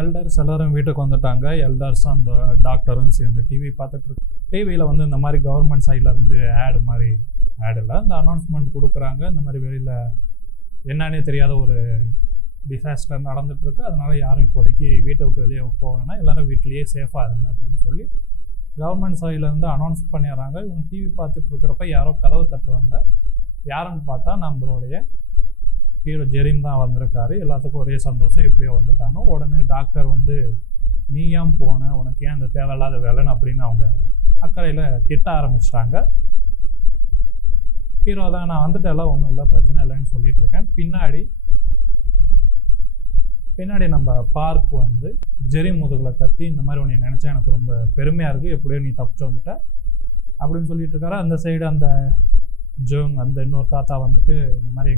Elders எல்லாரும் வீட்டுக்கு வந்துட்டாங்க. எல்டர்ஸும் அந்த டாக்டரும் சேர்ந்து டிவி பார்த்துட்ருக்கு. டிவியில் வந்து இந்த மாதிரி கவர்மெண்ட் சைட்லேருந்து ஆட் இல்லை, இந்த அனௌன்ஸ்மெண்ட் கொடுக்குறாங்க. இந்த மாதிரி வெளியில் என்னன்னே தெரியாத ஒரு டிசாஸ்டர் நடந்துகிட்ருக்கு, அதனால் யாரும் இப்போதைக்கு வீட்டை விட்டு வெளியே போவேன்னா எல்லோரும் வீட்டிலேயே சேஃபாக இருங்க அப்படின்னு சொல்லி கவர்மெண்ட் சைட்லேருந்து அனௌன்ஸ் பண்ணிடுறாங்க. இவங்க டிவி பார்த்துட்டு இருக்கிறப்ப யாரோ கதவை தட்டுறாங்க. யாருன்னு பார்த்தா நம்மளுடைய ஹீரோ ஜெரீம் தான் வந்திருக்காரு. எல்லாத்துக்கும் ஒரே சந்தோஷம், எப்படியோ வந்துட்டானோ. உடனே டாக்டர் வந்து நீ ஏன் போன, உனக்கு ஏன் இந்த தேவையில்லாத வேலைன்னு அப்படின்னு அவங்க அக்கறையில் திட்ட ஆரம்பிச்சிட்டாங்க. ஹீரோ தான் நான் வந்துட்டு எல்லாம் ஒன்றும் இல்லை, பிரச்சனை இல்லைன்னு சொல்லிட்டு இருக்கேன். பின்னாடி நம்ம பார்க் வந்து ஜெரீம் முதுகில் தட்டி இந்த மாதிரி உன்னை நினச்சா எனக்கு ரொம்ப பெருமையாக இருக்குது, எப்படியோ நீ தப்பிச்சு வந்துட்ட அப்படின்னு சொல்லிட்டு இருக்காரு. அந்த சைடு அந்த ஜோங் அந்த இன்னொரு தாத்தா வந்துட்டு இந்த மாதிரி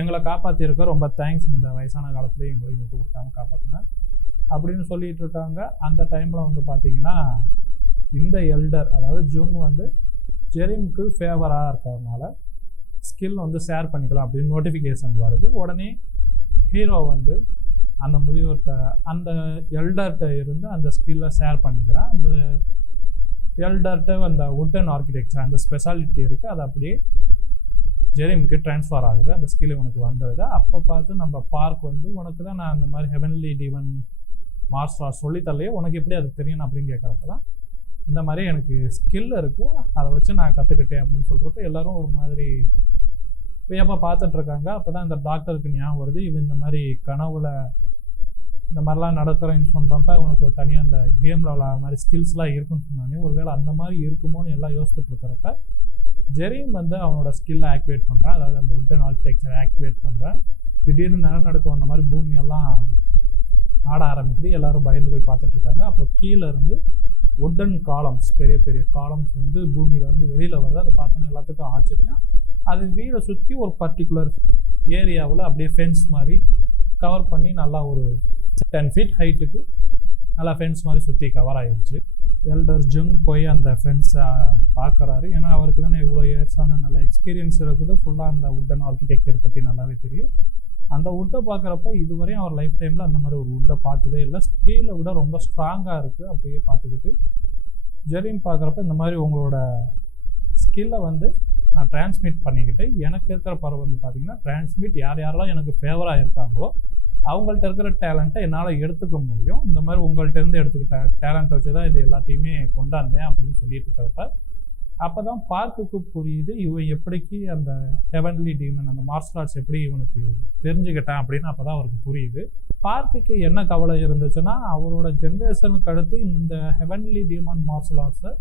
எங்களை காப்பாற்றிருக்க ரொம்ப தேங்க்ஸ், இந்த வயசான காலத்துலேயும் எங்களையும் விட்டு கொடுக்காம காப்பாற்றினேன் அப்படின்னு சொல்லிட்டு இருக்காங்க. அந்த டைமில் வந்து பார்த்தீங்கன்னா இந்த எல்டர் அதாவது ஜோங் வந்து ஜெரீமுக்கு ஃபேவராக இருக்கிறதுனால ஸ்கில் வந்து ஷேர் பண்ணிக்கலாம் அப்படின்னு நோட்டிஃபிகேஷன் வருது. உடனே ஹீரோ வந்து அந்த முதியோர்கிட்ட அந்த எல்டர்கிட்ட இருந்து அந்த ஸ்கில்லை ஷேர் பண்ணிக்கிறான். அந்த எல்டர்கிட்ட அந்த வுட் அண்ட் ஆர்கிடெக்சர் அந்த ஸ்பெஷாலிட்டி இருக்குது, அது அப்படியே ஜெரீமுக்கு ட்ரான்ஸ்ஃபர் ஆகுது. அந்த ஸ்கில் இவனுக்கு வந்துடுது. அப்போ பார்த்து நம்ம பார்க் வந்து உனக்கு தான் நான் அந்த மாதிரி ஹெவன்லி டிவன் மார்ஷல் சொல்லித்தரலையே, உனக்கு எப்படி அது தெரியும் அப்படின்னு கேட்குறப்ப தான் இந்த மாதிரி எனக்கு ஸ்கில் இருக்குது, அதை வச்சு நான் கற்றுக்கிட்டேன் அப்படின்னு சொல்கிறப்ப எல்லோரும் ஒரு மாதிரி வியப்பாக பார்த்துட்ருக்காங்க. அப்போ தான் இந்த டாக்டருக்கு ஞாபகம் வருது, இவன் இந்த மாதிரி கனவுல இந்த மாதிரிலாம் நடக்கிறேன்னு சொல்கிறப்ப உனக்கு தனியாக அந்த கேமில் உள்ள மாதிரி ஸ்கில்ஸ்லாம் இருக்குன்னு சொன்னானே, ஒருவேளை அந்த மாதிரி இருக்குமோன்னு எல்லாம் யோசிச்சுட்டு இருக்கிறப்ப ஜெரீம் வந்து அவனோட ஸ்கில்லை ஆக்டிவேட் பண்ணுறான். அதாவது அந்த வுட் அண்ட் ஆர்கிடெக்சரை ஆக்டிவேட் பண்ணுறான். திடீர்னு நிலநடுக்கம் அந்த மாதிரி பூமியெல்லாம் ஆட ஆரம்பிக்குது. எல்லோரும் பயந்து போய் பார்த்துட்ருக்காங்க. அப்போ கீழே இருந்து வுட்டன் காலம்ஸ், பெரிய பெரிய காலம்ஸ் வந்து பூமியிலேருந்து வெளியில் வருது. அதை பார்த்தோன்னா எல்லாத்துக்கும் ஆச்சரியம். அது வீடை சுற்றி ஒரு பர்டிகுலர் ஏரியாவில் அப்படியே ஃபென்ஸ் மாதிரி கவர் பண்ணி நல்லா ஒரு 10 feet ஹைட்டுக்கு நல்லா ஃபென்ஸ் மாதிரி சுற்றி கவர் ஆகிடுச்சு. எல்டர் ஜுங் போய் அந்த ஃபென்ஸை பார்க்குறாரு. ஏன்னா அவருக்கு தானே இவ்வளோ இயர்ஸான நல்ல எக்ஸ்பீரியன்ஸ் இருக்குது, ஃபுல்லாக அந்த வுட்டன் ஆர்கிடெக்சர் பற்றி நல்லாவே தெரியும். அந்த வுட்டை பார்க்குறப்ப இதுவரையும் அவர் லைஃப் டைமில் அந்த மாதிரி ஒரு வுட்டை பார்த்ததே இல்லை. ஸ்டீலை விட ரொம்ப ஸ்ட்ராங்காக இருக்குது. அப்படியே பார்த்துக்கிட்டு ஜெரீம் பார்க்குறப்ப இந்த மாதிரி உங்களோட ஸ்கில்லை வந்து நான் டிரான்ஸ்மிட் பண்ணிக்கிட்டு எனக்கு இருக்கிற பருவம் வந்து பார்த்திங்கன்னா டிரான்ஸ்மிட் யாரெல்லாம் எனக்கு ஃபேவராக இருக்காங்களோ அவங்கள்ட்ட இருக்கிற டேலண்ட்டை என்னால் எடுத்துக்க முடியும். இந்த மாதிரி உங்கள்கிட்ட இருந்து எடுத்துக்கிட்ட டேலண்ட்டை வச்சு தான் இது எல்லாத்தையுமே கொண்டாந்தேன் அப்படின்னு சொல்லிட்டு இருக்கிறப்ப அப்போ தான் பார்க்குக்கு புரியுது இவன் எப்படிக்கு அந்த ஹெவன்லி டீமன் அந்த மார்ஷல் ஆர்ட்ஸ் எப்படி இவனுக்கு தெரிஞ்சுக்கிட்டான் அப்படின்னு. அப்போ தான் அவருக்கு புரியுது. பார்க்குக்கு என்ன கவலை இருந்துச்சுன்னா அவரோட ஜென்ரேஷனுக்கு அடுத்து இந்த ஹெவன்லி டீமன் மார்ஷல் ஆர்ட்ஸை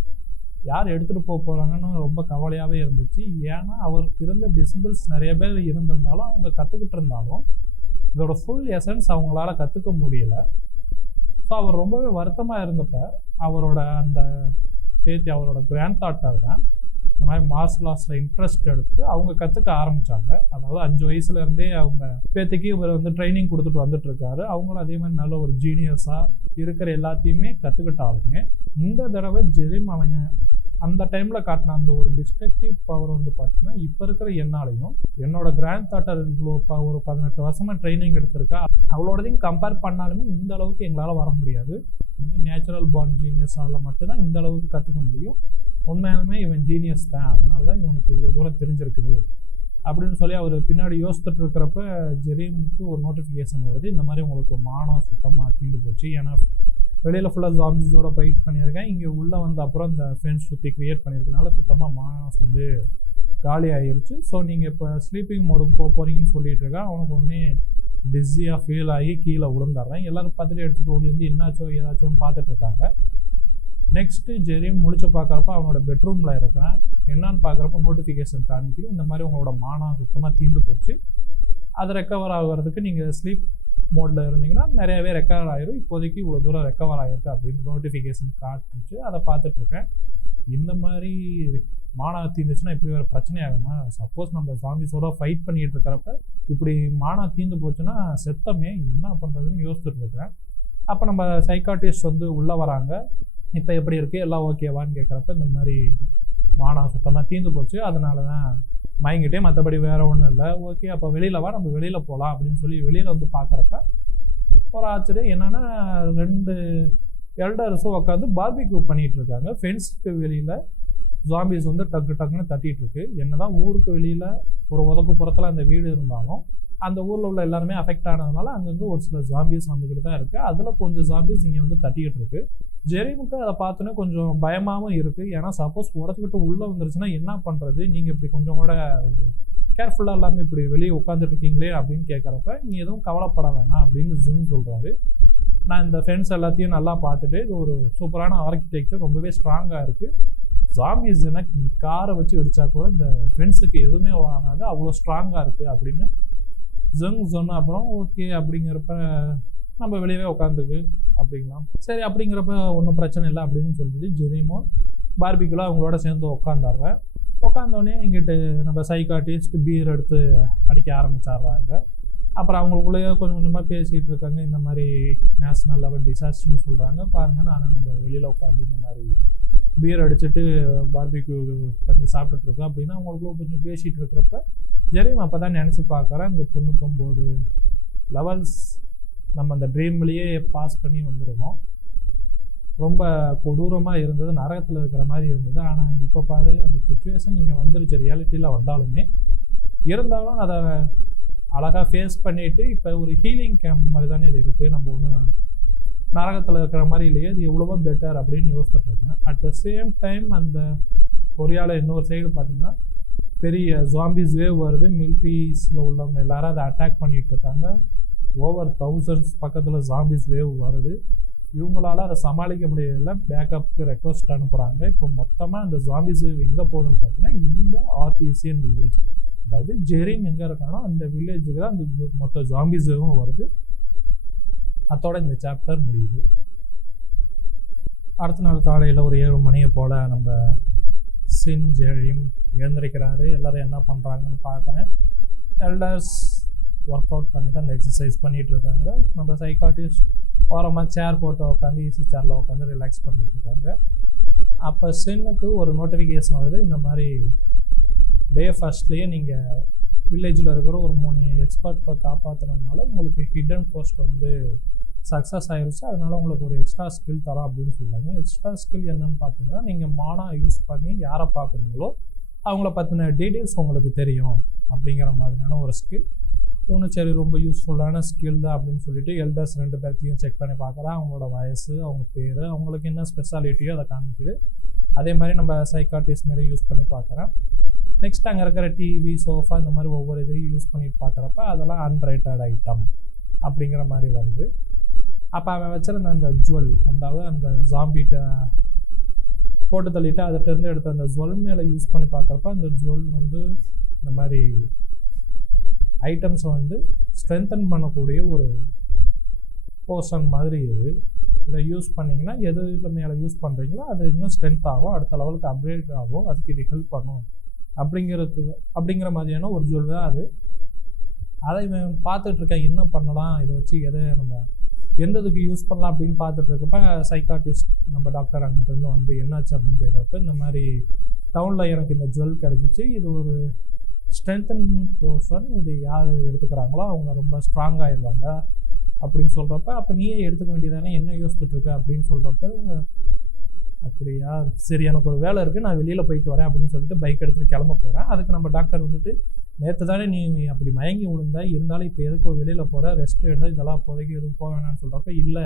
யார் எடுத்துகிட்டு போகிறாங்கன்னு ரொம்ப கவலையாகவே இருந்துச்சு. ஏன்னா அவருக்கு இருந்த டிசபிள்ஸ் நிறைய பேர் இருந்திருந்தாலும் அவங்க கற்றுக்கிட்டு இருந்தாலும் இதோட ஃபுல் எசன்ஸ் அவங்களால கற்றுக்க முடியலை. ஸோ அவர் ரொம்பவே வருத்தமாக இருந்தப்ப அவரோட அந்த பேத்தி அவரோட கிராண்ட் தாட்டர் தான் இந்த மாதிரி மார்ஷல் ஆர்ட்ஸில் இன்ட்ரெஸ்ட் எடுத்து அவங்க கற்றுக்க ஆரம்பித்தாங்க. அதாவது 5 வயசுலேருந்தே அவங்க பேத்திக்கு இவர் வந்து ட்ரைனிங் கொடுத்துட்டு வந்துட்டுருக்காரு. அவங்களும் அதே மாதிரி நல்ல ஒரு ஜீனியஸாக இருக்கிற எல்லாத்தையுமே கற்றுக்கிட்டாலுமே இந்த தடவை ஜெரீம் அவங்க அந்த டைமில் காட்டின அந்த ஒரு டிஸ்ட்ரக்டிவ் பவர் வந்து பார்த்தீங்கன்னா இப்போ இருக்கிற என்னாலையும் என்னோட கிராண்ட் தாட்டர் இவ்வளோ ஒரு 18 வருஷமாக ட்ரைனிங் எடுத்திருக்கா, அவளோடதையும் கம்பேர் பண்ணாலுமே இந்த அளவுக்கு எங்களால் வர முடியாது. நேச்சுரல் பார்ன் ஜீனியஸால் மட்டும்தான் இந்த அளவுக்கு கற்றுக்க முடியும். உண்மையாலுமே இவன் ஜீனியஸ் தான், அதனால தான் இவனுக்கு இவ்வளோ தூரம் தெரிஞ்சிருக்குது அப்படின்னு சொல்லி அவர் பின்னாடி யோசித்துட்டு இருக்கிறப்ப ஜெரீமுக்கு ஒரு நோட்டிஃபிகேஷன் வருது. இந்த மாதிரி உங்களுக்கு மானம் சுத்தமாக தீர்ந்து போச்சு, ஏன்னா வெளியில் ஃபுல்லாக ஜாம்பிஸோட ஃபைட் பண்ணியிருக்கேன், இங்கே உள்ளே வந்து அப்புறம் இந்த ஃபென்ஸ் சுற்றி க்ரியேட் பண்ணியிருக்கனால சுத்தமாக மானஸ் வந்து காலி ஆகிருச்சு. ஸோ நீங்கள் இப்போ ஸ்லீப்பிங் மோடுக்கு போகிறீங்கன்னு சொல்லிட்டு இருக்கேன். அவனுக்கு ஒன்றே டிஸியாக ஃபீல் ஆகி கீழே விழுந்துடுறேன். எல்லோரும் பார்த்துட்டு எடுத்துகிட்டு ஓடி வந்து என்னாச்சோ ஏதாச்சோன்னு பார்த்துட்ருக்காங்க. நெக்ஸ்ட்டு ஜெரீம் முடிச்சு பார்க்குறப்ப அவனோட பெட்ரூமில் இருக்கிறேன். என்னான்னு பார்க்குறப்ப நோட்டிஃபிகேஷன் காமிக்குது, இந்த மாதிரி உங்களோட மானம் சுத்தமாக தீர்ந்து போச்சு, அது ரெக்கவர் ஆகிறதுக்கு நீங்கள் ஸ்லீப் மோடில் இருந்தீங்கன்னா நிறையவே ரெக்கவர் ஆகிரும், இப்போதைக்கு இவ்வளோ தூரம் ரெக்கவர் ஆகிருக்கு அப்படின்னு நோட்டிஃபிகேஷன் காட்டுச்சு. அதை பார்த்துட்ருக்கேன். இந்த மாதிரி மானா தீர்ந்துச்சுன்னா இப்படி ஒரு பிரச்சனை ஆகுமா? சப்போஸ் நம்ம ஜாம்பிஸோட ஃபைட் பண்ணிகிட்டு இருக்கிறப்ப இப்படி மானா தீர்ந்து போச்சுன்னா செத்தமே என்ன பண்ணுறதுன்னு யோசிச்சுட்டு இருக்கிறேன். அப்போ நம்ம சைக்காட்டிஸ்ட் வந்து உள்ளே வராங்க. இப்போ எப்படி இருக்குது, எல்லாம் ஓகேவான்னு கேட்குறப்ப இந்த மாதிரி மானா சுத்தமாக தீர்ந்து போச்சு, அதனால தான் மயங்கிட்டே, மற்றபடி வேறு ஒன்றும் இல்லை, ஓகே அப்போ வெளியில் வா, நம்ம வெளியில் போகலாம் அப்படின்னு சொல்லி வெளியில் வந்து பார்க்குறப்ப ஒரு ஆச்சரியம் என்னன்னா 2 எல்டர்ஸும் உட்காந்து பார்பிக்யூ பண்ணிட்டு இருக்காங்க. ஃபென்ஸுக்கு வெளியில் ஜாம்பிஸ் வந்து டக்கு டக்குன்னு தட்டிட்டு இருக்கு. என்னதான் ஊருக்கு வெளியில் ஒரு ஒதுக்குப்புறத்தில் அந்த வீடு இருந்தாலும் அந்த ஊரில் உள்ள எல்லாருமே அஃபெக்ட் ஆனதுனால அங்கங்கே ஒரு சில ஜாம்பிஸ் வந்துக்கிட்டு தான் இருக்குது. அதில் கொஞ்சம் ஜாம்பிஸ் இங்கே வந்து தட்டிக்கிட்டு இருக்கு. ஜெரிமுக்கு அதை பார்த்தோன்னே கொஞ்சம் பயமாகவும் இருக்குது. ஏன்னா சப்போஸ் உடச்சிக்கிட்டு உள்ளே வந்துருச்சுன்னா என்ன பண்ணுறது, நீங்கள் இப்படி கொஞ்சம் கூட ஒரு கேர்ஃபுல்லாக இல்லாமல் இப்படி வெளியே உட்காந்துட்டு இருக்கீங்களே அப்படின்னு கேட்குறப்ப நீ எதுவும் கவலைப்பட வேணாம் அப்படின்னு ஜூம் சொல்கிறாரு. நான் இந்த ஃபென்ஸ் எல்லாத்தையும் நல்லா பார்த்துட்டு இது ஒரு சூப்பரான ஆர்கிடெக்சர், ரொம்பவே ஸ்ட்ராங்காக இருக்குது. ஜாம்பிஸ் எனக்கு நீ காரை வச்சு வெடிச்சா கூட இந்த ஃபென்ஸுக்கு எதுவுமே ஆகாது, அவ்வளோ ஸ்ட்ராங்காக இருக்குது அப்படின்னு ஜங் சொன்ன அப்புறம் ஓகே அப்படிங்கிறப்ப நம்ம வெளியவே உட்காந்துக்கு அப்படிங்களாம். சரி அப்படிங்கிறப்ப ஒன்றும் பிரச்சனை இல்லை அப்படின்னு சொல்லிட்டு ஜெரிமும் பார்பிக்யூல அவங்களோட சேர்ந்து உட்காந்துடுறேன். உட்காந்தோடனே இங்கிட்டு நம்ம சைக்காட்டிஸ்ட் பீர் எடுத்து அடிக்க ஆரம்பிச்சிடுறாங்க. அப்புறம் அவங்களுக்குள்ளேயே கொஞ்சம் கொஞ்சமாக பேசிகிட்டு இருக்காங்க. இந்த மாதிரி நேஷ்னல் லெவல் டிசாஸ்டர்னு சொல்கிறாங்க பாருங்கன்னு. ஆனால் நம்ம வெளியில் உட்காந்து இந்த மாதிரி பீர் அடிச்சுட்டு பார்பிக்யூ பண்ணி சாப்பிட்டுட்ருக்கோம் அப்படின்னு அவங்களுக்குள்ள கொஞ்சம் பேசிகிட்டு இருக்கிறப்ப ஜெரிம் அப்போ தான் நினச்சி பார்க்குறேன் இந்த 99 லெவல்ஸ் நம்ம அந்த ட்ரீம்லேயே பாஸ் பண்ணி வந்துருக்கோம். ரொம்ப கொடூரமாக இருந்தது, நரகத்தில் இருக்கிற மாதிரி இருந்தது. ஆனால் இப்போ பாரு அந்த சுச்சுவேஷன் இங்கே வந்துருச்சு, ரியாலிட்டியில் வந்தாலுமே இருந்தாலும் அதை அழகாக ஃபேஸ் பண்ணிவிட்டு இப்போ ஒரு ஹீலிங் கேம்ப் மாதிரி தானே இது இருக்குது. நம்ம ஒன்று நரகத்தில் இருக்கிற மாதிரி இல்லையே, இது எவ்வளவோ பெட்டர் அப்படின்னு யோசிச்சுட்டு இருக்கேன். அட் த சேம் டைம் அந்த கொரியாவில் இன்னொரு சைடு பார்த்தீங்கன்னா பெரிய ஜாம்பிஸ் வேவ் வருது. மிலிட்ரிஸில் உள்ளவங்க எல்லாரும் அதை அட்டாக் பண்ணிகிட்டு இருக்காங்க. ஓவர் 1000s பக்கத்தில் ஜாம்பிஸ் வேவ் வருது. இவங்களால அதை சமாளிக்க முடியல, பேக்கப்புக்கு ரெக்வஸ்ட் அனுப்புகிறாங்க. இப்போ மொத்தமாக அந்த ஜாம்பிஸ் வேவ் எங்கே போகுதுன்னு பார்த்தீங்கன்னா இந்த ஆர்டிசியன் வில்லேஜ், அதாவது ஜெரிம் எங்கே இருக்கானோ அந்த வில்லேஜுக்கு தான் அந்த மொத்த ஜாம்பிஸ் வேவும் வருது. அதோட இந்த சாப்டர் முடியுது. அடுத்த நாள் காலையில் ஒரு 7 மணியை போல் நம்ம சின் ஜெரிம் எழுந்திருக்கிறாரு. எல்லோரும் என்ன பண்ணுறாங்கன்னு பார்க்குறேன். எல்டர்ஸ் ஒர்க் அவுட் பண்ணிவிட்டு அந்த எக்ஸசைஸ் பண்ணிகிட்டு இருக்காங்க. நம்ம சைக்காட்டிஸ்ட் ஓரமாக சேர் போட்டு உட்காந்து ஈஸி சேரில் உட்காந்து ரிலாக்ஸ் பண்ணிகிட்டு இருக்காங்க. அப்போ சின்னுக்கு ஒரு நோட்டிஃபிகேஷன் வருது, இந்த மாதிரி டே ஃபர்ஸ்ட்லேயே நீங்கள் வில்லேஜில் இருக்கிற ஒரு 3 எக்ஸ்பர்ட்டை காப்பாற்றுறதுனால உங்களுக்கு ஹிடன் போஸ்ட் வந்து சக்ஸஸ் ஆகிருச்சு, அதனால் உங்களுக்கு ஒரு எக்ஸ்ட்ரா ஸ்கில் தரோம் அப்படின்னு சொல்கிறாங்க. எக்ஸ்ட்ரா ஸ்கில் என்னன்னு பார்த்தீங்கன்னா நீங்கள் மானா யூஸ் பண்ணி யாரை பார்க்குறீங்களோ அவங்கள பற்றின டீட்டெயில்ஸ் உங்களுக்கு தெரியும் அப்படிங்கிற மாதிரியான ஒரு ஸ்கில். இவனு சரி ரொம்ப யூஸ்ஃபுல்லான ஸ்கில் தான் அப்படின்னு சொல்லிட்டு எல்டர்ஸ் 2 பேர்த்தையும் செக் பண்ணி பார்க்குறேன். அவங்களோட வயசு, அவங்க பேர், அவங்களுக்கு என்ன ஸ்பெஷாலிட்டியோ அதை காமிக்குது. அதே மாதிரி நம்ம சைக்காட்டிஸ்ட் மாரி யூஸ் பண்ணி பார்க்குறேன். நெக்ஸ்ட் அங்கே இருக்கிற டிவி, சோஃபா இந்த மாதிரி ஒவ்வொரு இதையும் யூஸ் பண்ணிட்டு பார்க்குறப்ப அதெல்லாம் அன்ரேட்டட் ஐட்டம் அப்படிங்கிற மாதிரி வருது. அப்போ அவன் வச்சிருந்த அந்த ஜுவல், அதாவது அந்த ஜாம்பிட்ட போட்டு தள்ளிட்டு அதிட்டேருந்து எடுத்த அந்த ஜுவல் மேலே யூஸ் பண்ணி பார்க்குறப்ப அந்த ஜுவல் வந்து இந்த மாதிரி ஐட்டம்ஸை வந்து ஸ்ட்ரென்தன் பண்ணக்கூடிய ஒரு போர்ஷன் மாதிரி இது. இதை யூஸ் பண்ணிங்கன்னா எது இதில் மேலே யூஸ் பண்ணுறீங்களோ அது இன்னும் ஸ்ட்ரென்த் ஆகும், அடுத்த லெவலுக்கு அப்கிரேட் ஆகும், அதுக்கு இது ஹெல்ப் பண்ணும் அப்படிங்கிற மாதிரியான ஒரு ஜுவல் தான் அது. அதை இவன் பார்த்துட்ருக்கேன் என்ன பண்ணலாம், இதை வச்சு எதை நம்ம எந்த இதுக்கு யூஸ் பண்ணலாம் அப்படின்னு பார்த்துட்ருக்கப்ப சைக்காட்டிஸ்ட் நம்ம டாக்டர் அங்கிட்டிருந்து வந்து என்னாச்சு அப்படின்னு கேட்குறப்ப இந்த மாதிரி டவுனில் எனக்கு இந்த ஜுவல் கிடச்சிச்சு, இது ஒரு ஸ்ட்ரென்தன் போர்ஷன், இது யார் எடுத்துக்கிறாங்களோ அவங்க ரொம்ப ஸ்ட்ராங் ஆயிடுவாங்க அப்படின்னு சொல்கிறப்ப அப்போ நீயே எடுத்துக்க வேண்டியதானே, என்ன யோசிச்சுட்ருக்க அப்படின்னு சொல்கிறப்ப அப்படியா சரி எனக்கு ஒரு வேலை இருக்குது நான் வெளியில் போயிட்டு வரேன் அப்படின்னு சொல்லிட்டு பைக் எடுத்துகிட்டு கிளம்ப போகிறேன். அதுக்கு நம்ம டாக்டர் வந்துட்டு நேற்று தானே நீ அப்படி மயங்கி விழுந்தா, இருந்தாலும் இப்போ எதுக்கு வெளியில் போகிற, ரெஸ்ட் எடுத்து இதெல்லாம் இப்போதைக்கு எதுவும் போக வேணான்னு சொல்கிறப்ப இல்லை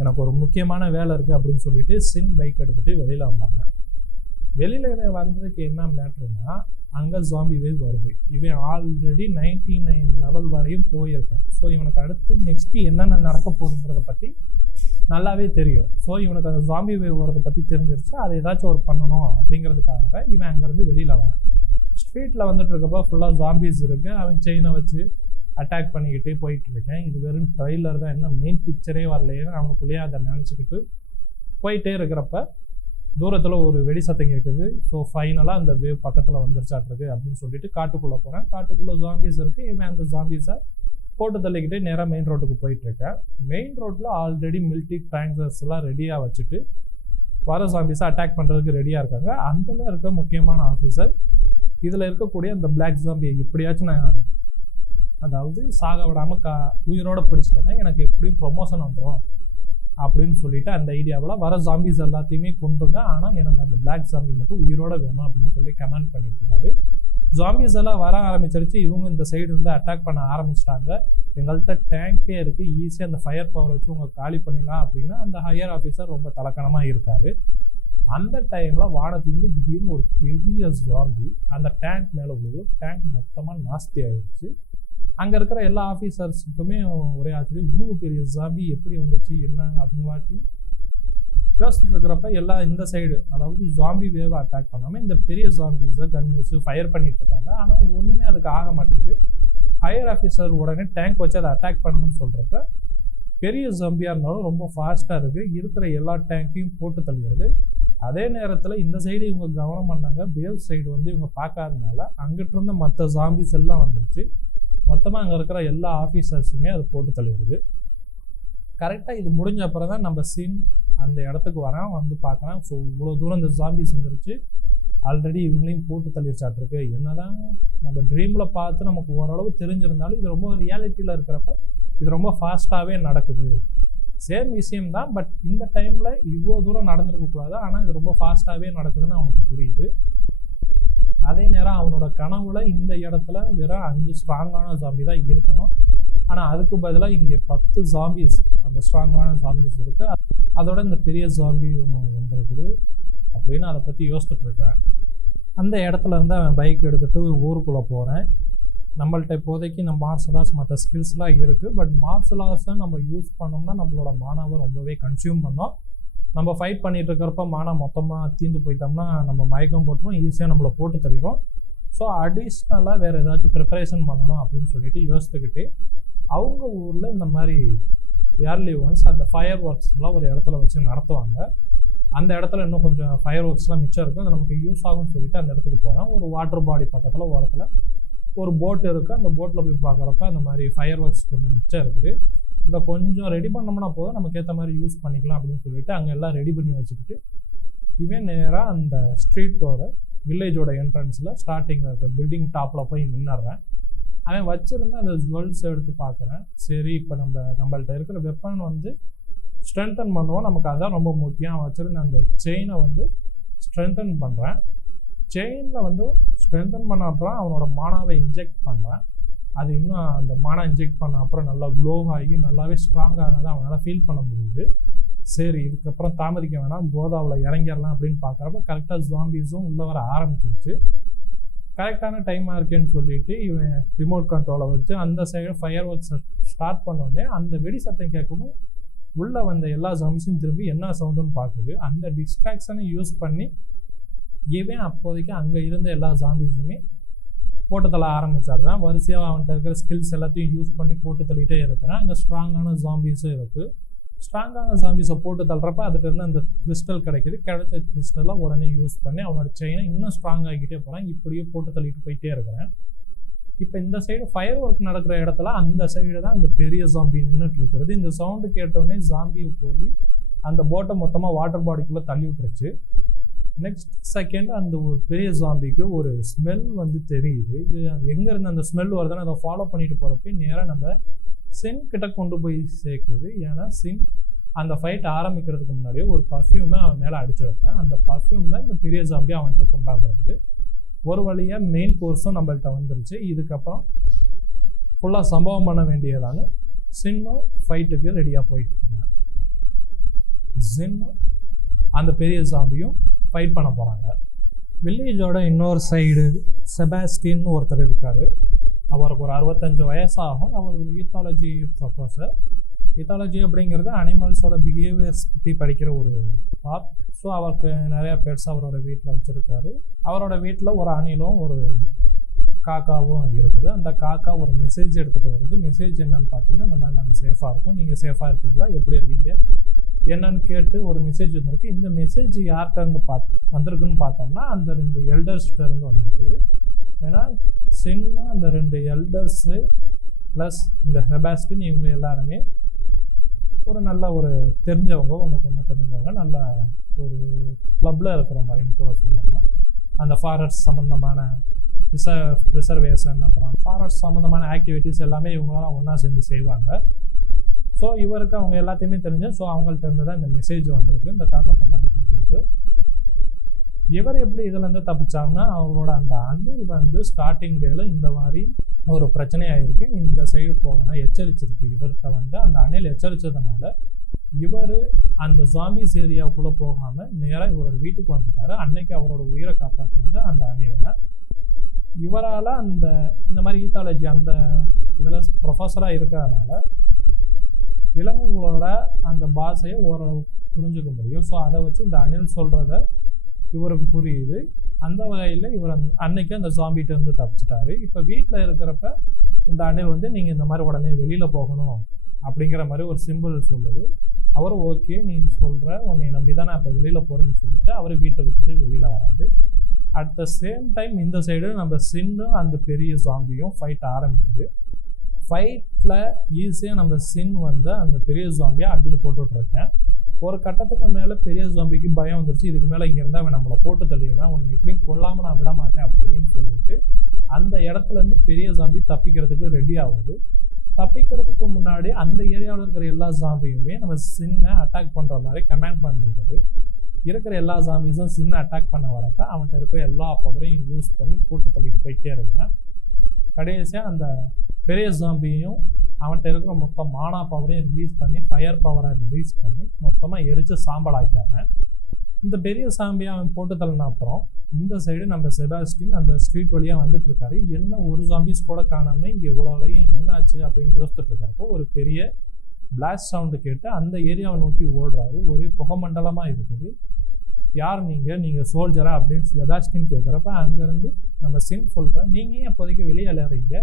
எனக்கு ஒரு முக்கியமான வேலை இருக்குது அப்படின்னு சொல்லிட்டு சின் பைக் எடுத்துகிட்டு வெளியில் வந்தாங்க. வெளியில் வந்ததுக்கு என்ன மேட்ருன்னா அங்கே ஜாம்பி வேவ் வருது. இவன் ஆல்ரெடி 99 லெவல் வரையும் போயிருக்கேன். ஸோ இவனுக்கு அடுத்து நெக்ஸ்ட்டு என்னென்ன நடக்க போகுதுங்கிறத பற்றி நல்லாவே தெரியும். ஸோ இவனுக்கு அந்த ஜாம்பி வேவ் வரதை பற்றி தெரிஞ்சிருச்சு, அதை ஏதாச்சும் ஒரு பண்ணணும் அப்படிங்கிறதுக்காக இவன் அங்கேருந்து வெளியில் வரான். ஸ்ட்ரீட்டில் வந்துட்டு இருக்கப்போ ஃபுல்லாக ஜாம்பிஸ் இருக்குது. அவன் செயினை வச்சு அட்டாக் பண்ணிக்கிட்டே போயிட்டு இருக்கேன். இது வெறும் ட்ரெய்லர் தான், என்ன மெயின் பிக்சரே வரலையேன்னு அவனுக்குள்ளேயே அதை நினச்சிக்கிட்டு போயிட்டே இருக்கிறப்ப தூரத்தில் ஒரு வெடி சத்தம் இருக்குது. ஸோ ஃபைனலாக அந்த வேவ் பக்கத்தில் வந்துருச்சாட்ருக்கு அப்படின்னு சொல்லிட்டு காட்டுக்குள்ளே போகிறேன். காட்டுக்குள்ளே ஜாம்பிஸ் இருக்குது. இவன் அந்த ஜாம்பிஸை போட்டு தள்ளிக்கிட்டே நேராக மெயின் ரோட்டுக்கு போயிட்டுருக்கேன். மெயின் ரோட்டில் ஆல்ரெடி மிலிட்ரி டேங்கர்ஸ்லாம் ரெடியாக வச்சுட்டு வர ஜாம்பிஸை அட்டாக் பண்ணுறதுக்கு ரெடியாக இருக்காங்க. அதில் இருக்க முக்கியமான ஆஃபீஸர் இதில் இருக்கக்கூடிய அந்த பிளாக் ஜாம்பியை எப்படியாச்சும் நான் அதாவது சாக விடாமல் உயிரோட பிடிச்சிட்டேன்னா எனக்கு எப்படியும் ப்ரொமோஷன் வந்துடும் அப்படின்னு சொல்லிட்டு அந்த ஐடியாவில் வர ஜாம்பிஸ் எல்லாத்தையுமே கொண்டுருங்க, ஆனால் எனக்கு அந்த பிளாக் ஜாம்பி மட்டும் உயிரோட வேணும் அப்படின்னு சொல்லி கமெண்ட் பண்ணிட்டு இருக்காரு. ஜாம்பிஸ் எல்லாம் வர ஆரம்பிச்சிருச்சு. இவங்க இந்த சைடு வந்து அட்டாக் பண்ண ஆரம்பிச்சிட்டாங்க. எங்கள்கிட்ட டேங்கே இருக்குது, ஈஸியாக அந்த ஃபயர் பவர் வச்சு உங்க காலி பண்ணிடலாம் அப்படின்னா அந்த ஹையர் ஆஃபீஸர் ரொம்ப தலக்கணமாக இருக்காரு. அந்த டைமில் வானத்துலேருந்து திடீர்னு ஒரு பெரிய ஜாம்பி அந்த டேங்க் மேலே விழுது. டேங்க் மொத்தமாக நாஸ்தி ஆயிடுச்சு. அங்கே இருக்கிற எல்லா ஆஃபீஸர்ஸுக்குமே ஒரே ஆச்சரியம், இவ்வளோ பெரிய ஜாம்பி எப்படி வந்துச்சு என்ன அதுங்களாட்டி யோசிச்சுட்டு இருக்கிறப்ப எல்லாம் இந்த சைடு அதாவது ஜாம்பி வேவை அட்டாக் பண்ணாமல் இந்த பெரிய ஜாம்பிஸை கன் வச்சு ஃபயர் பண்ணிட்டு இருக்காங்க. ஆனால் ஒன்றுமே அதுக்கு ஆக மாட்டேங்குது. ஹையர் ஆஃபீஸர் உடனே டேங்க் வச்சு அதை அட்டாக் பண்ணணும்னு சொல்கிறப்ப பெரிய ஜாம்பியாக இருந்தாலும் ரொம்ப ஃபாஸ்ட்டாக இருக்குது, இருக்கிற எல்லா டேங்க்கையும் போட்டு தள்ளிடுது. அதே நேரத்தில் இந்த சைடு இவங்க கவனம் பண்ணாங்க, வேவ் சைடு வந்து இவங்க பார்க்காதனால அங்கிட்ட இருந்த மற்ற ஜாம்பிஸ் எல்லாம் வந்துருச்சு. மொத்தமாக அங்கே இருக்கிற எல்லா ஆஃபீஸர்ஸுமே அது போட்டு தள்ளிடுது. கரெக்டாக இது முடிஞ்ச அப்புறம் தான் நம்ம சீன் அந்த இடத்துக்கு வரேன், வந்து பார்க்குறேன். ஸோ இவ்வளோ தூரம் இந்த ஜாம்பிஸ் வந்துருச்சு, ஆல்ரெடி இவங்களையும் போட்டு தள்ளிடுச்சாட்டிருக்கு. என்னதான் நம்ம ட்ரீமில் பார்த்து நமக்கு ஓரளவு தெரிஞ்சிருந்தாலும் இது ரொம்ப ரியாலிட்டியில் இருக்கிறப்ப இது ரொம்ப ஃபாஸ்ட்டாகவே நடக்குது. சேம் விஷயம் தான், பட் இந்த டைமில் இவ்வளோ தூரம் நடந்துருக்கக்கூடாது, ஆனால் இது ரொம்ப ஃபாஸ்ட்டாகவே நடக்குதுன்னு அவனுக்கு புரியுது. அதே நேரம் அவனோட கனவுல இந்த இடத்துல வெறும் 5 ஸ்ட்ராங்கான ஜாம்பி தான் இருக்கணும், ஆனால் அதுக்கு பதிலாக இங்கே 10 ஜாம்பிஸ் அந்த ஸ்ட்ராங்கான ஜாம்பிஸ் இருக்கு. அதோட இந்த பெரிய ஜாம்பி ஒன்று வந்துருக்குது அப்படின்னு அதை பற்றி யோசிச்சுட்டு இருக்கேன். அந்த இடத்துல இருந்து அவன் பைக் எடுத்துகிட்டு ஊருக்குள்ளே போகிறேன். நம்மள்ட்ட இப்போதைக்கு நம்ம மார்ஷல் ஆர்ட்ஸ் மற்ற ஸ்கில்ஸ்லாம் இருக்குது, பட் மார்ஷல் ஆர்ட்ஸை நம்ம யூஸ் பண்ணோம்னா நம்மளோட மானாவை ரொம்பவே கன்சியூம் பண்ணோம். நம்ம ஃபைட் பண்ணிகிட்டு இருக்கிறப்ப மானா மொத்தமாக தீர்ந்து போயிட்டோம்னா நம்ம மயக்கம் போட்டுரும், ஈஸியாக நம்மளை போட்டு தள்ளிடும். ஸோ அடிஷ்னலாக வேறு ஏதாச்சும் ப்ரிப்பரேஷன் பண்ணணும் அப்படின்னு சொல்லிட்டு யோசித்துக்கிட்டு அவங்க ஊரில் இந்த மாதிரி இயர்லி ஒன்ஸ் அந்த ஃபயர் ஒர்க்ஸ்லாம் ஒரு இடத்துல வச்சு நடத்துவாங்க. அந்த இடத்துல இன்னும் கொஞ்சம் ஃபயர் ஒர்க்ஸ்லாம் மிச்சம் இருக்கும், அது நமக்கு யூஸ் ஆகும்னு சொல்லிட்டு அந்த இடத்துக்கு போகிறேன். ஒரு வாட்டர் பாடி பக்கத்தில் ஓரத்தில் ஒரு போட் இருக்குது. அந்த போட்டில் போய் பார்க்குறப்ப அந்த மாதிரி ஃபயர் ஒர்க்ஸ் கொஞ்சம் மிச்சம் இருக்குது. இதை கொஞ்சம் ரெடி பண்ணோம்னா போதும், நமக்கு ஏற்ற மாதிரி யூஸ் பண்ணிக்கலாம் அப்படின்னு சொல்லிட்டு அங்கே எல்லாம் ரெடி பண்ணி வச்சுக்கிட்டு இவன் நேராக அந்த ஸ்ட்ரீட்டோட வில்லேஜோட என்ட்ரன்ஸில் ஸ்டார்டிங்கில் இருக்க பில்டிங் டாப்பில் போய் நின்றுறேன். அவன் வச்சுருந்த அந்த ஜுவல்ஸ் எடுத்து பார்க்குறேன். சரி, இப்போ நம்மள்ட்ட இருக்கிற வெப்பன் வந்து ஸ்ட்ரென்தன் பண்ணுவோம், நமக்கு அதுதான் ரொம்ப முக்கியம். அவன் வச்சுருந்த அந்த செயினை வந்து ஸ்ட்ரென்தன் பண்ணுறேன். செயினில் வந்து ஸ்ட்ரென்தன் பண்ண அப்புறம் அவனோட மானாவை இன்ஜெக்ட் பண்ணுறேன். அது இன்னும் அந்த மானா இன்ஜெக்ட் பண்ண அப்புறம் நல்லா க்ளோ ஆகி நல்லாவே ஸ்ட்ராங்கானதை அவனால் ஃபீல் பண்ண முடியுது. சரி, இதுக்கப்புறம் தாமதிக்க வேணாம், கோதாவில் இறங்கிடலாம் அப்படின்னு பார்க்குறப்ப கரெக்டாக ஜாம்பிஸும் உள்ளே வர ஆரம்பிச்சிருச்சு. கரெக்டான டைமாக இருக்கேன்னு சொல்லிட்டு இவன் ரிமோட் கண்ட்ரோலை வச்சு அந்த சைடு ஃபயர் ஒர்க்ஸ் ஸ்டார்ட் பண்ணோடனே அந்த வெடி சத்தம் கேட்கவும் உள்ளே வந்த எல்லா ஜாம்பிஸும் திரும்பி என்ன சவுண்டுன்னு பார்க்குது. அந்த டிஸ்ட்ராக்ஷனை யூஸ் பண்ணி இவன் அப்போதைக்கு அங்கே இருந்த எல்லா ஜாம்பிஸுமே போட்டு தள்ள ஆரம்பிச்சாருதான். வரிசையாக அவன்கிட்ட இருக்கிற ஸ்கில்ஸ் எல்லாத்தையும் யூஸ் பண்ணி போட்டு தள்ளிகிட்டே இருக்கிறேன். அங்கே ஸ்ட்ராங்கான ஜாம்பிஸும் இருக்குது. ஸ்ட்ராங்கான ஜாம்பிஸை போட்டு தள்ளுறப்ப அதுலேருந்து அந்த கிறிஸ்டல் கிடைக்கிது. கிடைச்ச கிறிஸ்டலாக உடனே யூஸ் பண்ணி அவனோட செயினை இன்னும் ஸ்ட்ராங் ஆகிக்கிட்டே போகிறேன். இப்படியே போட்டு தள்ளிட்டு போயிட்டே இருக்கிறேன். இப்போ இந்த சைடு ஃபயர் ஒர்க் நடக்கிற இடத்துல அந்த சைடு தான் அந்த பெரிய ஜாம்பி நின்றுட்டு இருக்கிறது. இந்த சவுண்டு கேட்டோடனே ஜாம்பியை போய் அந்த போட்டை மொத்தமாக வாட்டர் பாடிக்குள்ளே தள்ளி விட்டுருச்சு. நெக்ஸ்ட் செகண்ட் அந்த ஒரு பெரிய ஜாம்பிக்கு ஒரு ஸ்மெல் வந்து தெரியுது. இது எங்கேருந்து அந்த ஸ்மெல் வருதுன்னு அதை ஃபாலோ பண்ணிட்டு போகிறப்ப நேராக நம்ம சின் கிட்ட கொண்டு போய் சேர்க்குது. ஏன்னா சின் அந்த ஃபைட் ஆரம்பிக்கிறதுக்கு முன்னாடியே ஒரு பர்ஃப்யூமை அவன் மேலே அடிச்சு வைப்பேன். அந்த பர்ஃப்யூம் தான் இந்த பெரிய ஜாம்பி அவன்கிட்ட கொண்டாடுறது. ஒரு வழியாக மெயின் கோர்ஸும் நம்மள்கிட்ட வந்துருச்சு. இதுக்கப்புறம் ஃபுல்லாக சம்பவம் பண்ண வேண்டியதான்னு சின்னும் ஃபைட்டுக்கு ரெடியாக போயிட்டு இருக்காங்க. சின்னும் அந்த பெரிய ஜாம்பியும் ஃபைட் பண்ண போகிறாங்க. வில்லேஜோட இன்னொரு சைடு செபாஸ்டின்னு ஒருத்தர் இருக்கார். அவருக்கு ஒரு 65 வயசாகும். அவர் ஒரு ஈத்தாலஜி ப்ரொஃபஸர். ஈத்தாலஜி அப்படிங்கிறது அனிமல்ஸோட பிஹேவியர்ஸ் பற்றி படிக்கிற ஒரு பார்ட். ஸோ அவருக்கு நிறையா பெட்ஸ் அவரோட வீட்டில் வச்சுருக்காரு. அவரோட வீட்டில் ஒரு அணிலும் ஒரு காக்காவும் இருக்குது. அந்த காக்கா ஒரு மெசேஜ் எடுத்துகிட்டு வருது. மெசேஜ் என்னன்னு பார்த்தீங்கன்னா, இந்த மாதிரி நாங்கள் சேஃபாக இருக்கோம், நீங்கள் சேஃபாக இருக்கீங்களா, எப்படி இருக்கீங்க என்னன்னு கேட்டு ஒரு மெசேஜ் வந்துருக்கு. இந்த மெசேஜ் யார்கிட்ட இருந்து வந்திருக்குன்னு பார்த்தோம்னா அந்த 2 எல்டர்ஸ்கிட்ட இருந்து வந்திருக்குது. ஏன்னா சின்ன அந்த 2 எல்டர்ஸு ப்ளஸ் இந்த செபாஸ்டின் இவங்க எல்லாருமே ஒரு நல்ல ஒரு தெரிஞ்சவங்க, ஒன்று தெரிஞ்சவங்க, நல்ல ஒரு கிளப்பில் இருக்கிற மாதிரின்னு கூட சொல்லலாம். அந்த ஃபாரஸ்ட் சம்மந்தமான ப்ரிசர்வேஷன், அப்புறம் ஃபாரஸ்ட் சம்மந்தமான ஆக்டிவிட்டீஸ் எல்லாமே இவங்களாம் ஒன்றா சேர்ந்து செய்வாங்க. ஸோ இவருக்கு அவங்க எல்லாத்தையுமே தெரிஞ்சு, ஸோ அவங்கள்ட்ட இருந்து தான் இந்த மெசேஜ் வந்திருக்கு, இந்த காக்கா கொண்டாந்து கொடுத்துருக்கு. இவர் எப்படி இதுலேருந்து தப்பிச்சாங்கன்னா, அவரோட அந்த அணில் வந்து ஸ்டார்டிங் டேல இந்த மாதிரி ஒரு பிரச்சனையாயிருக்கு, இந்த சைடு போகணும் எச்சரிச்சிருக்கு. இவர்கிட்ட வந்து அந்த அணில் எச்சரித்ததுனால இவர் அந்த ஜாம்பிஸ் ஏரியாவுக்குள்ளே போகாமல் நேராக இவரோட வீட்டுக்கு வந்துட்டார். அன்னைக்கு அவரோட உயிரை காப்பாற்றினது அந்த அணில் தான். இவரால் இந்த மாதிரி ஈத்தாலஜி அந்த இதில் ப்ரொஃபஸராக இருக்கிறதுனால விலங்குகளோட அந்த பாஷையை ஓரளவுக்கு புரிஞ்சுக்க முடியும். ஸோ அதை வச்சு இந்த அணில் சொல்கிறத இவருக்கு புரியுது. அந்த வகையில் இவர் அன்னைக்கு அந்த ஜாம்பிகிட்ட இருந்து தப்பிச்சிட்டாரு. இப்போ வீட்டில் இருக்கிறப்ப இந்த அணில் வந்து நீங்கள் இந்த மாதிரி உடனே வெளியில் போகணும் அப்படிங்கிற மாதிரி ஒரு சிம்பிள் சொல்லுது. அவர் ஓகே நீ சொல்கிற, உன்னை நம்பி தான் நான் இப்போ வெளியில் போகிறேன்னு சொல்லிட்டு அவர் வீட்டை விட்டுட்டு வெளியில் வராது. அட் த சேம் டைம் இந்த சைடு நம்ம சின்னும் அந்த பெரிய ஜாம்பியும் ஃபைட் ஆரம்பிக்குது. ஃபைட்டில் ஈஸியாக நம்ம சின் வந்து அந்த பெரிய ஜாம்பியை அடிச்சு போட்டுட்ருக்கேன். ஒரு கட்டத்துக்கு மேலே பெரிய ஜாம்பிக்கு பயம் வந்துருச்சு, இதுக்கு மேலே இங்கே இருந்தால் அவன் நம்மளை போட்டு தள்ளிடுவேன், உன்னை எப்படியும் கொல்லாமல் நான் விட மாட்டேன் அப்படின்னு சொல்லிட்டு அந்த இடத்துலேருந்து பெரிய ஜாம்பி தப்பிக்கிறதுக்கு ரெடி ஆகுது. தப்பிக்கிறதுக்கு முன்னாடி அந்த ஏரியாவில் இருக்கிற எல்லா ஜாம்பியுமே நம்ம சின்னை அட்டாக் பண்ணுற மாதிரி கமாண்ட் பண்ணிடுறது. இருக்கிற எல்லா ஜாம்பிஸும் சின்ன அட்டாக் பண்ண வரப்போ அவன்கிட்ட இருக்கிற எல்லா பவரையும் யூஸ் பண்ணி போட்டு தள்ளிட்டு போயிட்டே இருக்கிறேன். கடைசியாக அந்த பெரிய ஜாம்பியும் அவன்கிட்ட இருக்கிற மொத்தம் மானா பவரையும் ரிலீஸ் பண்ணி ஃபயர் பவரை ரிலீஸ் பண்ணி மொத்தமாக எரித்து சாம்பல் ஆக்காம இந்த பெரிய சாம்பியை அவன் போட்டு தள்ளின அப்புறம் இந்த சைடு நம்ம செபாஸ்டின் அந்த ஸ்ட்ரீட் வழியாக வந்துட்டு இருக்காரு. என்ன ஒரு ஜாம்பிஸ் கூட காணாமல் இங்கே இவ்வளோலையும் என்னாச்சு அப்படின்னு யோசிச்சுட்டு இருக்கிறப்போ ஒரு பெரிய பிளாஸ்ட் சவுண்டு கேட்டு அந்த ஏரியாவை நோக்கி ஓடுறாரு. ஒரே புகமண்டலமாக இருக்குது. யார் நீங்கள் சோல்ஜரா அப்படின்னு செபாஸ்டின் கேட்குறப்ப அங்கேருந்து நம்ம சின் சொல்கிறேன், நீங்கள் ஏன் இப்போதைக்கு வெளியே விளையாடுறீங்க,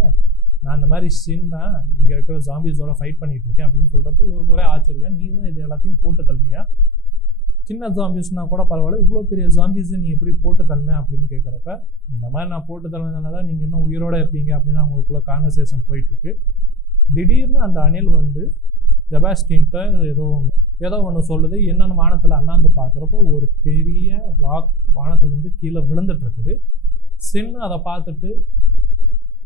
நான் இந்த மாதிரி சின் தான் இங்கே இருக்கிற ஜாம்பிஸோட ஃபைட் பண்ணிட்டு இருக்கேன் அப்படின்னு சொல்கிறப்ப இவருக்கு ஒரே ஆச்சரியம், நீ தான் இது எல்லாத்தையும் போட்டு தள்ளினியா, சின்ன ஜாம்பிஸ்னா கூட பரவாயில்ல, இவ்வளோ பெரிய ஜாம்பிஸு நீ எப்படி போட்டு தள்ளினேன் அப்படின்னு கேட்குறப்ப இந்த மாதிரி நான் போட்டு தள்ளினால தான் நீங்கள் இன்னும் உயிரோடு இருக்கீங்க அப்படின்னு அவங்களுக்குள்ள கான்வர்சேஷன் போயிட்டுருக்கு. திடீர்னு அந்த அணில் வந்து செபாஸ்டின்கிட்ட ஏதோ ஒன்று சொல்லுது. என்னென்னு வானத்தில் அண்ணாந்து பார்க்குறப்போ ஒரு பெரிய ராக் வானத்துலேருந்து கீழே விழுந்துட்டு இருக்குது. சின்னு அதை பார்த்துட்டு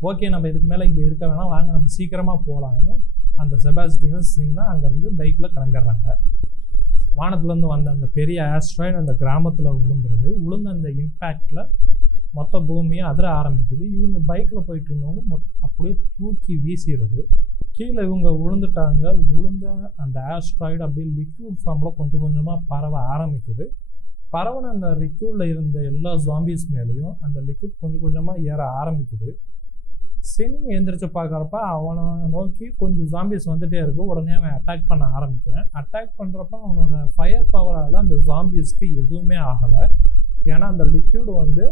ஓகே நம்ம இதுக்கு மேலே இங்கே இருக்க வேணாம், வாங்க நம்ம சீக்கிரமாக போகலான்னு அந்த செபாஸ்டினும் சின்னா அங்கேருந்து பைக்கில் கிளம்பிடுறாங்க. வானத்துலேருந்து வந்த அந்த பெரிய ஆஸ்ட்ராய்டு அந்த கிராமத்தில் விழுந்த அந்த இம்பேக்டில் மொத்த பூமியை அதிர ஆரம்பிக்குது. இவங்க பைக்கில் போயிட்டு இருந்தவங்க அப்படியே தூக்கி வீசிடுது. கீழே இவங்க விழுந்துட்டாங்க. விழுந்த அந்த ஆஸ்ட்ராய்டு அப்படியே லிக்யூட் ஃபார்மில் கொஞ்சம் கொஞ்சமாக பரவ ஆரம்பிக்குது. பரவன அந்த லிக்யூடில் இருந்த எல்லா ஜாம்பிஸ் மேலேயும் அந்த லிக்யூட் கொஞ்சம் கொஞ்சமாக ஏற ஆரம்பிக்குது. சின் எந்திரிச்சு பார்க்குறப்ப அவனை நோக்கி கொஞ்சம் ஜாம்பிஸ் வந்துகிட்டே இருக்கு. உடனே அவன் அட்டாக் பண்ண ஆரம்பிக்கிறேன். அட்டாக் பண்ணுறப்ப அவனோட ஃபயர் பவரால் அந்த ஜாம்பிஸ்க்கு எதுவுமே ஆகலை. ஏன்னா அந்த லிக்யூடு வந்து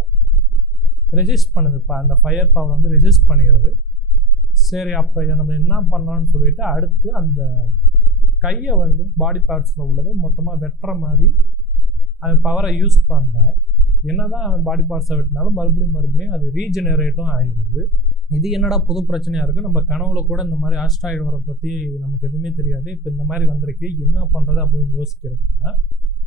ரெசிஸ்ட் பண்ணுது. இப்போ அந்த ஃபயர் பவர் வந்து ரெசிஸ்ட் பண்ணிடுது. சரி அப்போ நம்ம என்ன பண்ணலாம்னு சொல்லிட்டு அடுத்து அந்த கையை வந்து பாடி பார்ட்ஸில் உள்ளது மொத்தமாக வெட்டுற மாதிரி அவன் பவரை யூஸ் பண்ணுறான். என்னதான் அவன் பாடி பார்ட்ஸை வெட்டினாலும் மறுபடியும் அது ரீஜெனரேட்டும் ஆகிடுது. இது என்னடா புது பிரச்சனையாக இருக்குது, நம்ம கனவுல கூட இந்த மாதிரி ஆஸ்ட்ராய்டு வர பற்றி நமக்கு எதுவுமே தெரியாது, இப்போ இந்த மாதிரி வந்திருக்கு என்ன பண்ணுறது அப்படின்னு யோசிக்கிறதுனா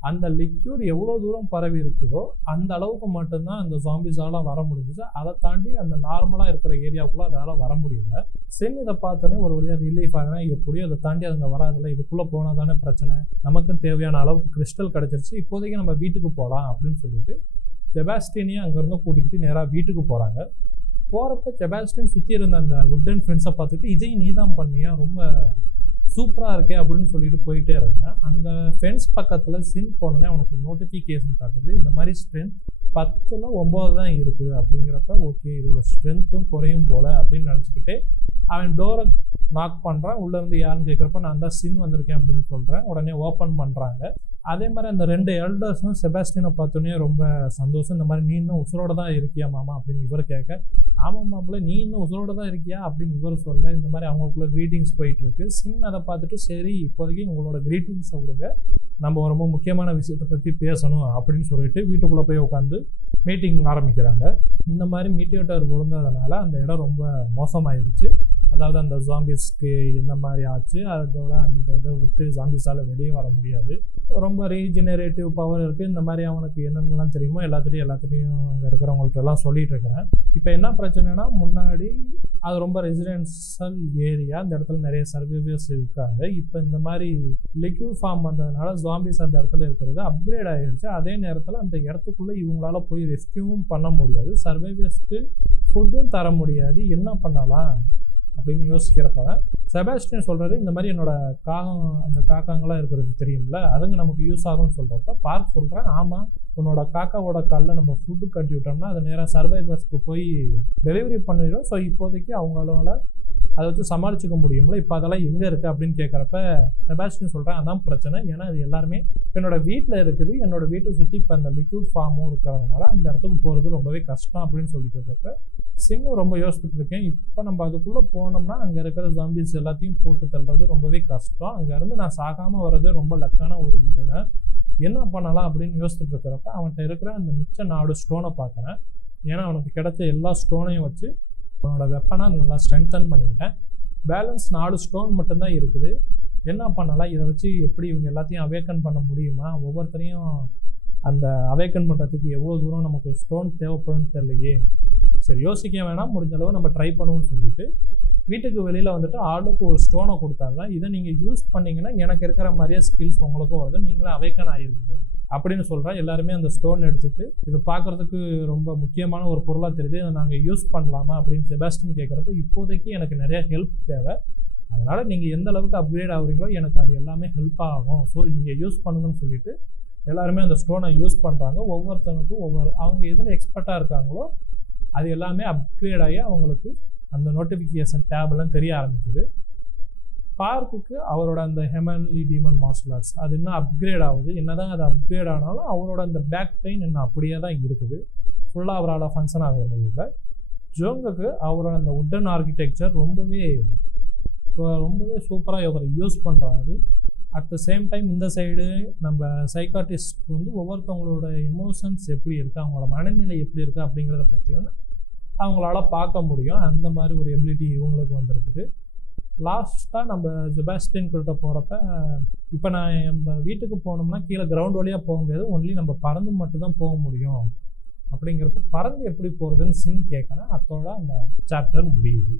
அந்த லிக்யூட் எவ்வளோ தூரம் பரவி இருக்குதோ அந்த அளவுக்கு மட்டும்தான் அந்த ஜாம்பிஸால் வர முடிஞ்சிச்சு. அதை தாண்டி அந்த நார்மலாக இருக்கிற ஏரியாவுக்குள்ளே அதால் வர முடியல. சரி இதை பார்த்தோன்னே ஒரு வழியாக ரிலீஃப் ஆகிறேன். எப்படியும் அதை தாண்டி அதுங்க வராதில்ல, இதுக்குள்ளே போனால் தானே பிரச்சனை, நமக்கும் தேவையான அளவுக்கு கிறிஸ்டல் கிடச்சிருச்சு, இப்போதைக்கு நம்ம வீட்டுக்கு போகலாம் அப்படின்னு சொல்லிட்டு செபாஸ்டினையும் அங்கேருந்து கூட்டிக்கிட்டு நேராக வீட்டுக்கு போகிறாங்க. போகிறப்ப செபாஸ்டின் சுற்றி இருந்த அந்த வுட்டன் ஃபென்ஸை பார்த்துட்டு இதையும் நீ தான் பண்ணியா, ரொம்ப சூப்பராக இருக்கே அப்படின்னு சொல்லிட்டு போயிட்டே இருந்தேன். அங்கே ஃபென்ஸ் பக்கத்தில் சின் போனோடனே அவனுக்கு நோட்டிஃபிகேஷன் காட்டுது, இந்த மாதிரி ஸ்ட்ரென்த் 10ல் 9 தான் இருக்குது அப்படிங்கிறப்ப ஓகே இதோட ஸ்ட்ரென்த்தும் குறையும் போல் அப்படின்னு நினச்சிக்கிட்டு அவன் டோரை நாக் பண்ணுறான். உள்ளேருந்து யாருன்னு கேட்குறப்ப நான் தான் சின் வந்திருக்கேன் அப்படின்னு சொல்கிறேன். உடனே ஓப்பன் பண்ணுறாங்க. அதே மாதிரி அந்த 2 எல்டர்ஸும் செபாஸ்டினை பார்த்தோன்னே ரொம்ப சந்தோஷம், இந்த மாதிரி நீ இன்னும் உசுரோடு தான் இருக்கியா மாமா அப்படின்னு இவர் கேட்க, ஆமாம் மாப்பிள்ள நீ இன்னும் உசுரோடு தான் இருக்கியா அப்படின்னு இவர் சொல்ல, இந்த மாதிரி அவங்களுக்குள்ள க்ரீட்டிங்ஸ் போயிட்டுருக்கு. சின் அதை பார்த்துட்டு சரி இப்போதைக்கு உங்களோட க்ரீட்டிங்ஸை விடுங்க, நம்ம ரொம்ப முக்கியமான விஷயத்தை பற்றி பேசணும் அப்படின்னு சொல்லிட்டு வீட்டுக்குள்ளே போய் உட்காந்து மீட்டிங் ஆரம்பிக்கிறாங்க. இந்த மாதிரி மீட்டியோட்டர் விழுந்ததுனால அந்த இடம் ரொம்ப மோசமாயிருச்சு. அதாவது அந்த ஜாம்பிஸ்க்கு எந்த மாதிரி ஆச்சு, அதோட அந்த இதை விட்டு ஜாம்பிஸால் வெளியே வர முடியாது, ரொம்ப ரீஜெனரேட்டிவ் பவர் இருக்குது. இந்த மாதிரி அவனுக்கு என்னென்னலாம் தெரியுமோ எல்லாத்தையும் அங்கே இருக்கிறவங்கள்ட்ட எல்லாம் சொல்லிட்டு இருக்கிறேன். இப்போ என்ன பிரச்சனைனா, முன்னாடி அது ரொம்ப ரெசிடென்ஷியல் ஏரியா, அந்த இடத்துல நிறைய சர்வைவர்ஸ் இருக்காங்க. இப்போ இந்த மாதிரி லிக்யூட் ஃபார்ம் வந்ததுனால ஜாம்பிஸ் அந்த இடத்துல இருக்கிறது அப்கிரேட் ஆகிடுச்சு. அதே நேரத்தில் அந்த இடத்துக்குள்ளே இவங்களால போய் ரெஸ்கியூவும் பண்ண முடியாது, சர்வைவர்ஸ்க்கு ஃபுட்டும் தர முடியாது. என்ன பண்ணலாம் அப்படின்னு யோசிக்கிறப்ப செபாஸ்டியன் சொல்கிறாரு, இந்த மாதிரி என்னோட அந்த காக்காங்களாம் இருக்கிறது தெரியும்ல, அதுங்க நமக்கு யூஸ் ஆகும்னு சொல்கிறப்ப பார்க் சொல்கிறேன், ஆமாம், உன்னோட காக்காவோட காலில் நம்ம ஃபுட்டு கட்டி விட்டோம்னா அது நேராக சர்வைவர்ஸ்க்கு போய் டெலிவரி பண்ணிடும். ஸோ இப்போதைக்கு அவங்களால அதை வச்சு சமாளிச்சுக்க முடியும்ல, இப்போ அதெல்லாம் எங்கே இருக்குது அப்படின்னு கேட்குறப்ப செபாஸ்டியன் சொல்கிறேன், அதான் பிரச்சனை. ஏன்னா அது எல்லாருமே என்னோட வீட்டில் இருக்குது, என்னோட வீட்டை சுற்றி இப்போ அந்த லிக்யூட் ஃபார்மும் இருக்கிறதுனால அந்த இடத்துக்கு போகிறது ரொம்பவே கஷ்டம் அப்படின்னு சொல்லிட்டு இருக்கப்ப சின்னும் ரொம்ப யோசிச்சுட்டு இருக்கேன். இப்போ நம்ம அதுக்குள்ளே போனோம்னா அங்கே இருக்கிற ஜாம்பிஸ் எல்லாத்தையும் போட்டு தள்ளுறது ரொம்பவே கஷ்டம். அங்கேருந்து நான் சாகாமல் வர்றது ரொம்ப லக்கான ஒரு இது தான். என்ன பண்ணலாம் அப்படின்னு யோசிச்சுட்டு இருக்கிறப்ப அவன்கிட்ட இருக்கிற அந்த மிச்ச 4 ஸ்டோனை பார்க்குறேன். ஏன்னா அவனுக்கு கிடைச்ச எல்லா ஸ்டோனையும் வச்சு அவனோட வெப்பனை நல்லா ஸ்ட்ரென்தன் பண்ணிக்கிட்டேன். பேலன்ஸ் 4 ஸ்டோன் மட்டும்தான் இருக்குது. என்ன பண்ணலாம், இதை வச்சு எப்படி இவங்க எல்லாத்தையும் அவேக்கன் பண்ண முடியுமா, ஒவ்வொருத்தரையும் அந்த அவேக்கன் பண்ணுறதுக்கு எவ்வளோ தூரம் நமக்கு ஸ்டோன் தேவைப்படும்னு தெரியலையே, சரி யோசிக்க வேணாம், முடிஞ்ச அளவு நம்ம ட்ரை பண்ணுவோம்னு சொல்லிட்டு வீட்டுக்கு வெளியில் வந்துட்டு ஆளுக்கு ஒரு ஸ்டோனை கொடுத்தாங்க. இதை நீங்கள் யூஸ் பண்ணிங்கன்னா எனக்கு இருக்கிற மாதிரியே ஸ்கில்ஸ் உங்களுக்கும் வருது, நீங்களே அவேக்கன் ஆகிருவீங்க அப்படின்னு சொல்கிறேன். எல்லாருமே அந்த ஸ்டோன் எடுத்துகிட்டு இது பார்க்குறதுக்கு ரொம்ப முக்கியமான ஒரு பொருளாக தெரியுது, இதை நாங்கள் யூஸ் பண்ணலாமா அப்படின்னு செபாஸ்டியன் கேட்குறப்ப இப்போதைக்கு எனக்கு நிறைய ஹெல்ப் தேவை, அதனால் நீங்கள் எந்த அளவுக்கு அப்கிரேட் ஆகுறீங்களோ எனக்கு அது எல்லாமே ஹெல்ப் ஆகும், ஸோ நீங்கள் யூஸ் பண்ணுங்கன்னு சொல்லிட்டு எல்லாருமே அந்த ஸ்டோனை யூஸ் பண்ணுறாங்க. ஒவ்வொருத்தனுக்கும் அவங்க எதில் எக்ஸ்பர்ட்டாக இருக்காங்களோ அது எல்லாமே அப்கிரேட் ஆகி அவங்களுக்கு அந்த நோட்டிஃபிகேஷன் டேப்லாம் தெரிய ஆரம்பிக்குது. பார்க்குக்கு அவரோட அந்த ஹெமன்லி டீமன் மார்ஷல் ஆர்ட்ஸ் அது இன்னும் அப்கிரேட் ஆகுது. என்னதான் அது அப்கிரேட் ஆனாலும் அவரோட அந்த பேக் பெயின் இன்னும் அப்படியே தான் இருக்குது, ஃபுல்லாக அவரால் ஃபங்க்ஷன் ஆக முடியல. ஜோங்குக்கு அவரோட அந்த உட்டன் ஆர்கிடெக்சர் ரொம்பவே சூப்பராக அவரை யூஸ் பண்ணுறாரு. அட் த சேம் டைம் இந்த சைடு நம்ம சைக்காட்டிஸ்ட் வந்து ஒவ்வொருத்தவங்களோட எமோஷன்ஸ் எப்படி இருக்குது, அவங்களோட மனநிலை எப்படி இருக்குது அப்படிங்கிறத பற்றி வந்து அவங்களால பார்க்க முடியும். அந்த மாதிரி ஒரு எபிலிட்டி இவங்களுக்கு வந்திருக்குது. லாஸ்ட்டாக நம்ம செபாஸ்டியன் கிட்ட போகிறப்ப இப்போ நான் நம்ம வீட்டுக்கு போனோம்னா கீழே கிரவுண்ட் வழியாக போக முடியாது, ஒன்லி நம்ம பறந்து மட்டும்தான் போக முடியும். அப்படிங்கிறப்ப பறந்து எப்படி போகிறதுன்னு சின் கேட்குறேன். அதோட அந்த சாப்டர் முடியுது.